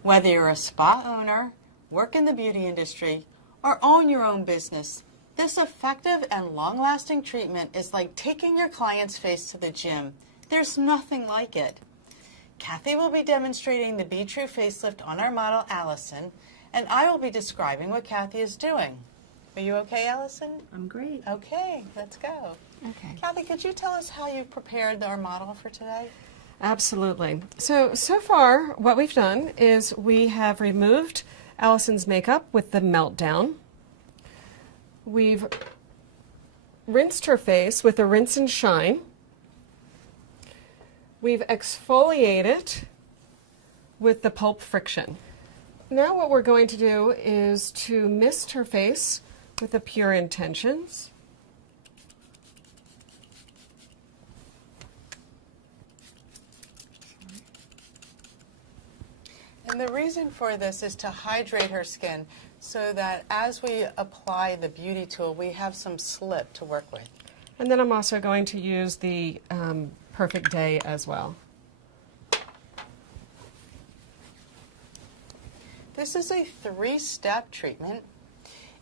Whether you're a spa owner, work in the beauty industry, or own your own business, this effective and long-lasting treatment is like taking your client's face to the gym. There's nothing like it. Kathy will be demonstrating the Be True facelift on our model, Allison, and I will be describing what Kathy is doing. Are you okay, Allison? I'm great. Okay, let's go. Okay. Kathy, could you tell us how you prepared our model for today? Absolutely. So far, what we've done is we have removed Allison's makeup with the meltdown. We've rinsed her face with a rinse and shine. We've exfoliated with the pulp friction. Now what we're going to do is to mist her face with the Pure Intentions. And the reason for this is to hydrate her skin so that as we apply the beauty tool, we have some slip to work with. And then I'm also going to use the Perfect Day as well. This is a 3-step treatment.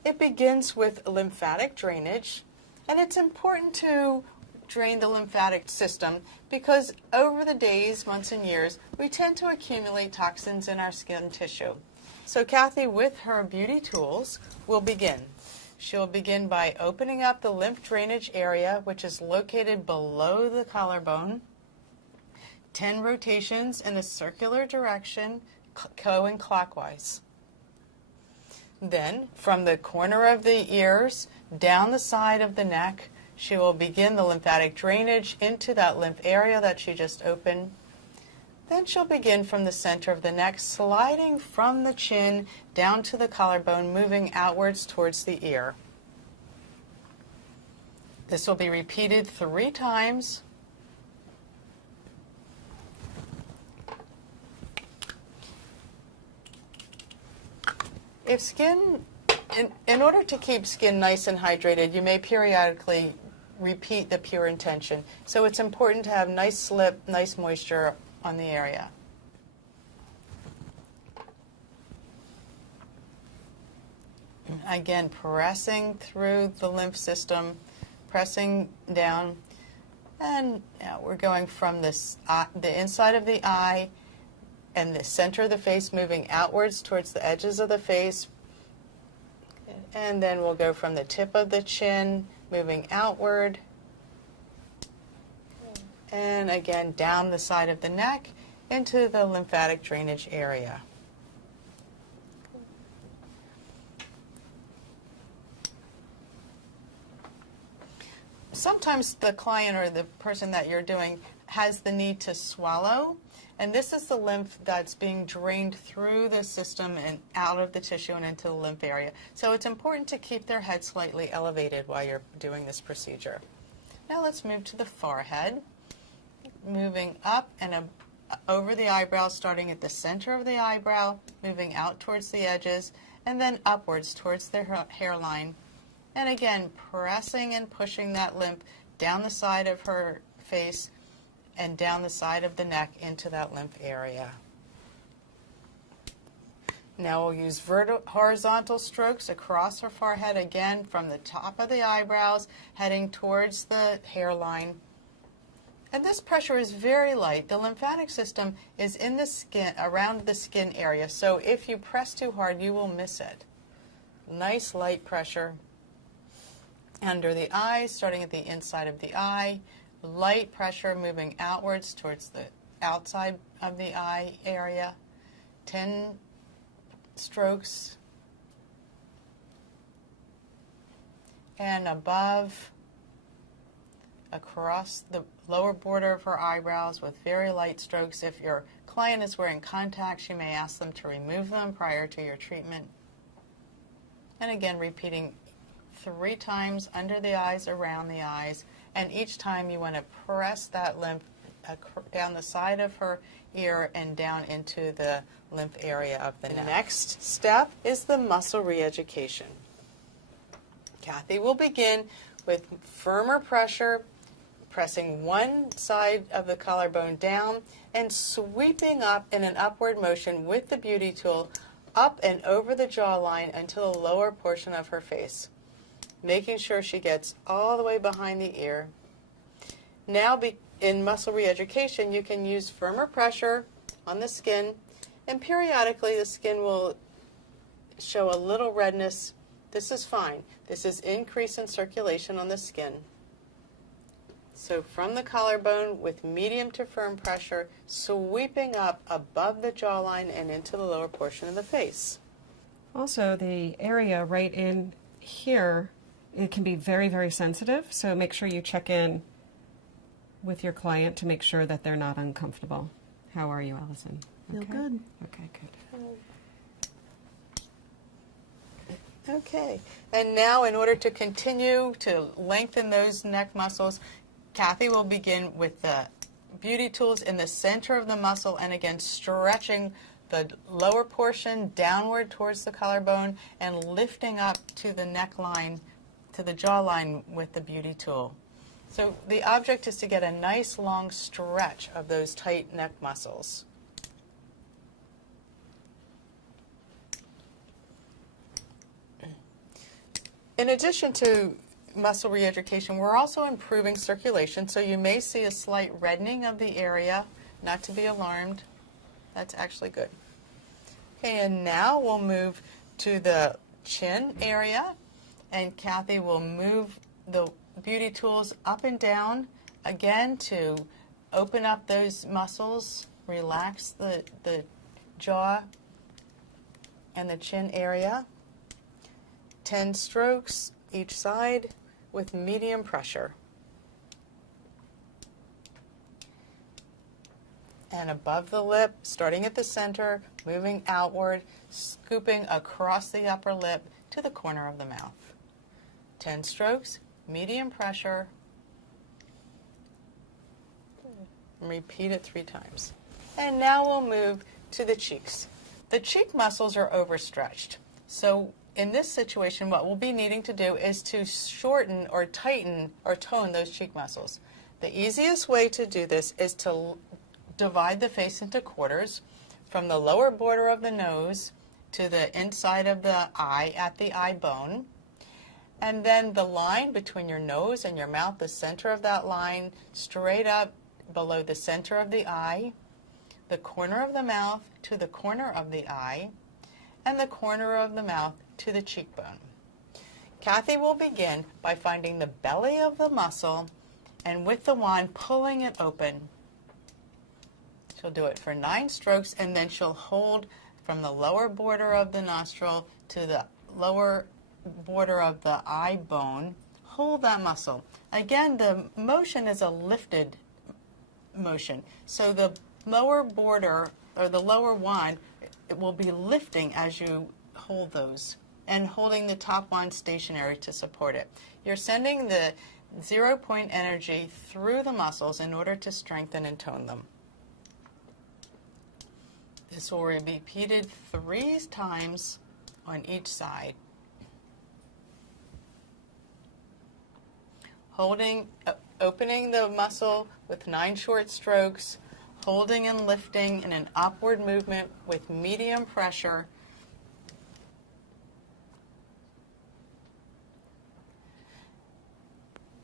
It begins with lymphatic drainage, and it's important to drain the lymphatic system because over the days, months, and years, we tend to accumulate toxins in our skin tissue. So Kathy, with her beauty tools, will begin. She'll begin by opening up the lymph drainage area, which is located below the collarbone. 10 rotations in a circular direction, going clockwise. Then, from the corner of the ears down the side of the neck, she will begin the lymphatic drainage into that lymph area that she just opened. Then she'll begin from the center of the neck, sliding from the chin down to the collarbone, moving outwards towards the ear. This will be repeated 3 times. If skin, in order to keep skin nice and hydrated, you may periodically repeat the Pure Intention. So it's important to have nice slip, nice moisture on the area. Again, pressing through the lymph system, pressing down, and now we're going from this the inside of the eye and the center of the face, moving outwards towards the edges of the face. And then we'll go from the tip of the chin, moving outward. And again, down the side of the neck into the lymphatic drainage area. Sometimes the client or the person that you're doing has the need to swallow. And this is the lymph that's being drained through the system and out of the tissue and into the lymph area. So it's important to keep their head slightly elevated while you're doing this procedure. Now let's move to the forehead, moving up and over the eyebrow, starting at the center of the eyebrow, moving out towards the edges, and then upwards towards the hairline. And again, pressing and pushing that lymph down the side of her face and down the side of the neck into that lymph area. Now we'll use horizontal strokes across her forehead, again from the top of the eyebrows, heading towards the hairline. And this pressure is very light. The lymphatic system is in the skin, around the skin area, so if you press too hard, you will miss it. Nice light pressure under the eyes, starting at the inside of the eye. Light pressure moving outwards towards the outside of the eye area. 10 strokes. And above, across the lower border of her eyebrows with very light strokes. If your client is wearing contacts, you may ask them to remove them prior to your treatment. And again, repeating 3 times under the eyes, around the eyes, and each time you want to press that lymph down the side of her ear and down into the lymph area of the neck. The next step is the muscle re-education. Kathy will begin with firmer pressure, pressing one side of the collarbone down and sweeping up in an upward motion with the beauty tool up and over the jawline until the lower portion of her face, making sure she gets all the way behind the ear. Now in muscle re-education, you can use firmer pressure on the skin, and periodically the skin will show a little redness. This is fine. This is increase in circulation on the skin. So from the collarbone with medium to firm pressure, sweeping up above the jawline and into the lower portion of the face. Also, the area right in here, it can be very, very sensitive, so make sure you check in with your client to make sure that they're not uncomfortable. How are you, Allison? Feel good. Okay, good. Okay, and now in order to continue to lengthen those neck muscles, Kathy will begin with the beauty tools in the center of the muscle, and again stretching the lower portion downward towards the collarbone and lifting up to the neckline, to the jawline with the beauty tool. So the object is to get a nice long stretch of those tight neck muscles. In addition to muscle re-education, we're also improving circulation, so you may see a slight reddening of the area. Not to be alarmed. That's actually good. Okay, and now we'll move to the chin area, and Kathy will move the beauty tools up and down again to open up those muscles, relax the jaw and the chin area. 10 strokes each side with medium pressure. And above the lip, starting at the center, moving outward, scooping across the upper lip to the corner of the mouth. 10 strokes, medium pressure. Repeat it 3 times. And now we'll move to the cheeks. The cheek muscles are overstretched. So in this situation, what we'll be needing to do is to shorten or tighten or tone those cheek muscles. The easiest way to do this is to divide the face into quarters from the lower border of the nose to the inside of the eye at the eye bone. And then the line between your nose and your mouth, the center of that line, straight up below the center of the eye, the corner of the mouth to the corner of the eye, and the corner of the mouth to the cheekbone. Kathy will begin by finding the belly of the muscle and with the wand pulling it open. She'll do it for 9 strokes, and then she'll hold from the lower border of the nostril to the lower border of the eye bone. Hold that muscle. Again, the motion is a lifted motion. So the lower border or the lower wand, it will be lifting as you hold those and holding the top wand stationary to support it. You're sending the 0-point energy through the muscles in order to strengthen and tone them. This will be repeated 3 times on each side. Holding, opening the muscle with 9 short strokes, holding and lifting in an upward movement with medium pressure.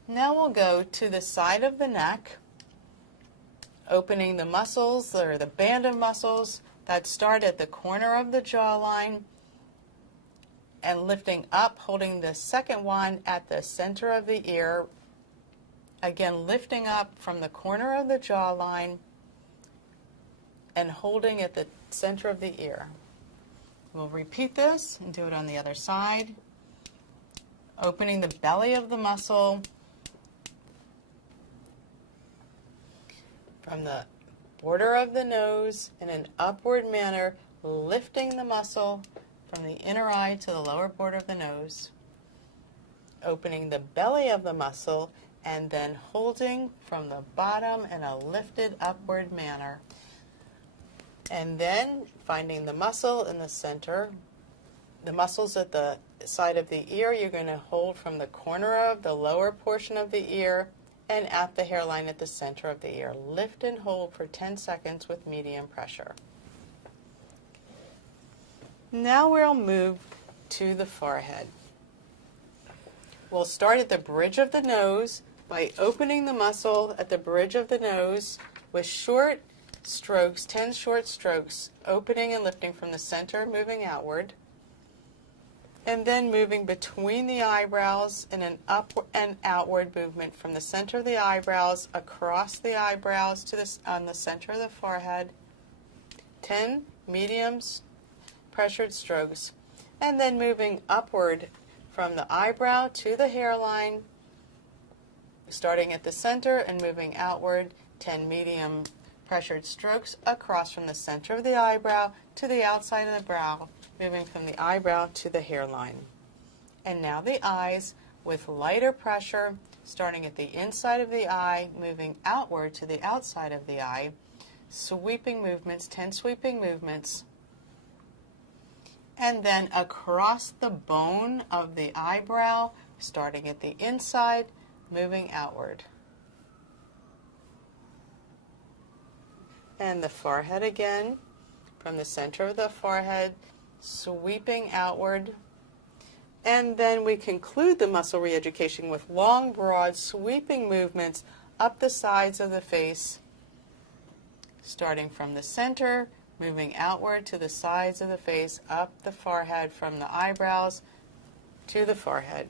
Now we'll go to the side of the neck, opening the muscles or the band of muscles that start at the corner of the jawline and lifting up, holding the second wand at the center of the ear. Again, lifting up from the corner of the jawline and holding at the center of the ear. We'll repeat this and do it on the other side. Opening the belly of the muscle, from the border of the nose in an upward manner, lifting the muscle from the inner eye to the lower border of the nose, opening the belly of the muscle, and then holding from the bottom in a lifted upward manner. And then finding the muscle in the center, the muscles at the side of the ear, you're going to hold from the corner of the lower portion of the ear and at the hairline at the center of the ear. Lift and hold for 10 seconds with medium pressure. Now we'll move to the forehead. We'll start at the bridge of the nose by opening the muscle at the bridge of the nose with short strokes, 10 short strokes, opening and lifting from the center, moving outward, and then moving between the eyebrows in an upward and outward movement from the center of the eyebrows across the eyebrows to on the center of the forehead. 10 medium pressured strokes, and then moving upward from the eyebrow to the hairline, starting at the center and moving outward. 10 medium pressured strokes across from the center of the eyebrow to the outside of the brow, moving from the eyebrow to the hairline. And now the eyes with lighter pressure, starting at the inside of the eye, moving outward to the outside of the eye, sweeping movements, 10 sweeping movements, and then across the bone of the eyebrow, starting at the inside, moving outward. And the forehead again, from the center of the forehead, sweeping outward. And then we conclude the muscle re-education with long, broad, sweeping movements up the sides of the face, starting from the center, moving outward to the sides of the face, up the forehead, from the eyebrows to the forehead.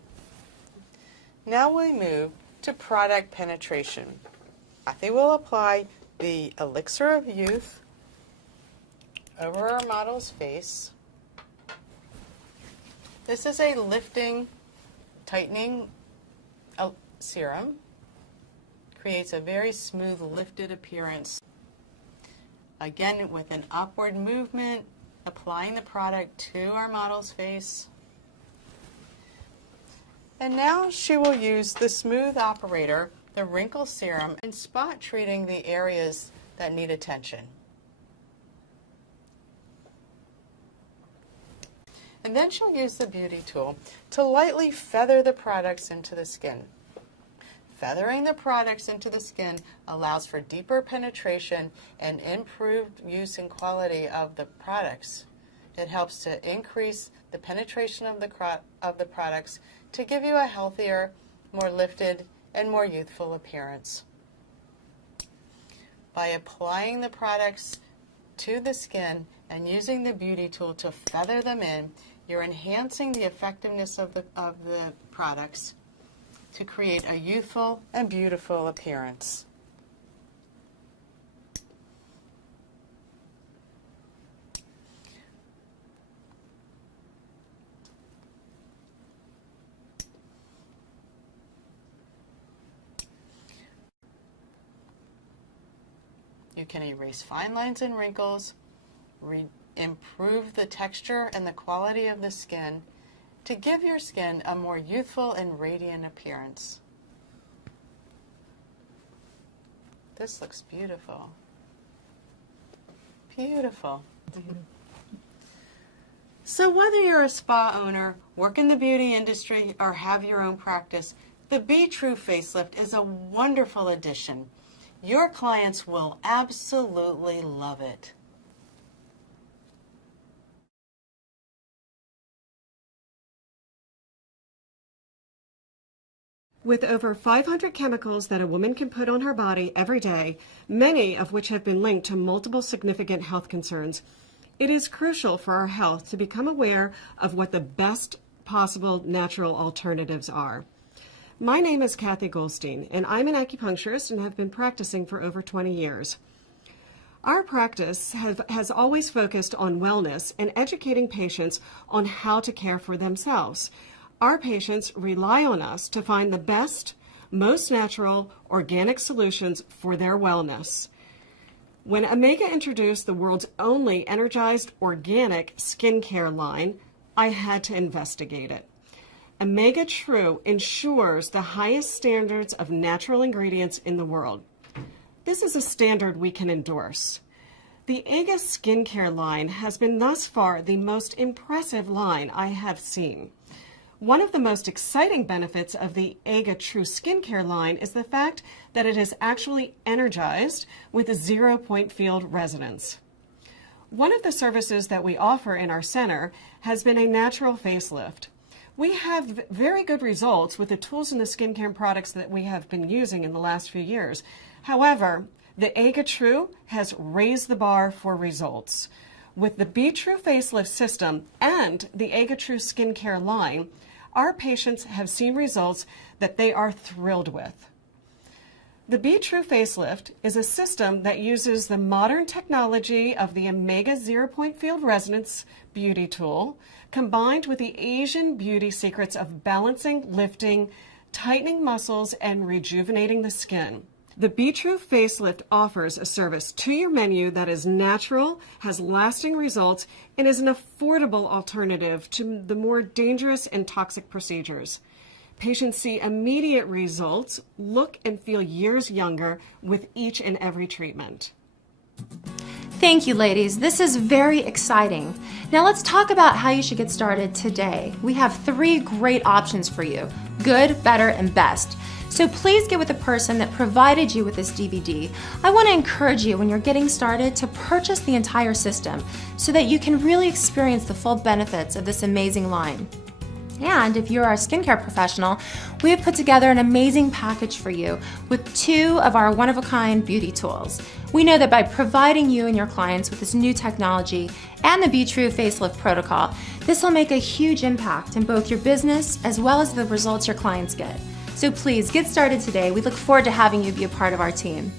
Now we move to product penetration. Kathy will apply the Elixir of Youth over our model's face. This is a lifting, tightening serum. Creates a very smooth, lifted appearance. Again, with an upward movement, applying the product to our model's face. And now she will use the Smooth Operator, the wrinkle serum, and spot treating the areas that need attention. And then she'll use the beauty tool to lightly feather the products into the skin. Feathering the products into the skin allows for deeper penetration and improved use and quality of the products. It helps to increase the penetration of the products to give you a healthier, more lifted, and more youthful appearance. By applying the products to the skin and using the beauty tool to feather them in, you're enhancing the effectiveness of the products to create a youthful and beautiful appearance. You can erase fine lines and wrinkles, improve the texture and the quality of the skin to give your skin a more youthful and radiant appearance. This looks beautiful. Beautiful. So whether you're a spa owner, work in the beauty industry, or have your own practice, the Be True facelift is a wonderful addition. Your clients will absolutely love it. With over 500 chemicals that a woman can put on her body every day, many of which have been linked to multiple significant health concerns, it is crucial for our health to become aware of what the best possible natural alternatives are. My name is Kathy Goldstein, and I'm an acupuncturist and have been practicing for over 20 years. Our practice has always focused on wellness and educating patients on how to care for themselves. Our patients rely on us to find the best, most natural, organic solutions for their wellness. When Omega introduced the world's only energized organic skincare line, I had to investigate it. Omega True ensures the highest standards of natural ingredients in the world. This is a standard we can endorse. The EGA skincare line has been thus far the most impressive line I have seen. One of the most exciting benefits of the EGA True skincare line is the fact that it is actually energized with a 0-point field resonance. One of the services that we offer in our center has been a natural facelift. We have very good results with the tools and the skincare products that we have been using in the last few years. However, the EGA True has raised the bar for results. With the Be True facelift system and the EGA True skincare line, our patients have seen results that they are thrilled with. The Be True facelift is a system that uses the modern technology of the Omega 0-point field resonance beauty tool combined with the Asian beauty secrets of balancing, lifting, tightening muscles, and rejuvenating the skin. The Be True facelift offers a service to your menu that is natural, has lasting results, and is an affordable alternative to the more dangerous and toxic procedures. Patients see immediate results, look and feel years younger with each and every treatment. Thank you, ladies. This is very exciting. Now let's talk about how you should get started today. We have 3 great options for you: good, better, and best. So please get with the person that provided you with this DVD. I want to encourage you when you're getting started to purchase the entire system so that you can really experience the full benefits of this amazing line. And if you're a skincare professional, we have put together an amazing package for you with 2 of our one-of-a-kind beauty tools. We know that by providing you and your clients with this new technology and the Be True facelift protocol, this will make a huge impact in both your business as well as the results your clients get. So please get started today. We look forward to having you be a part of our team.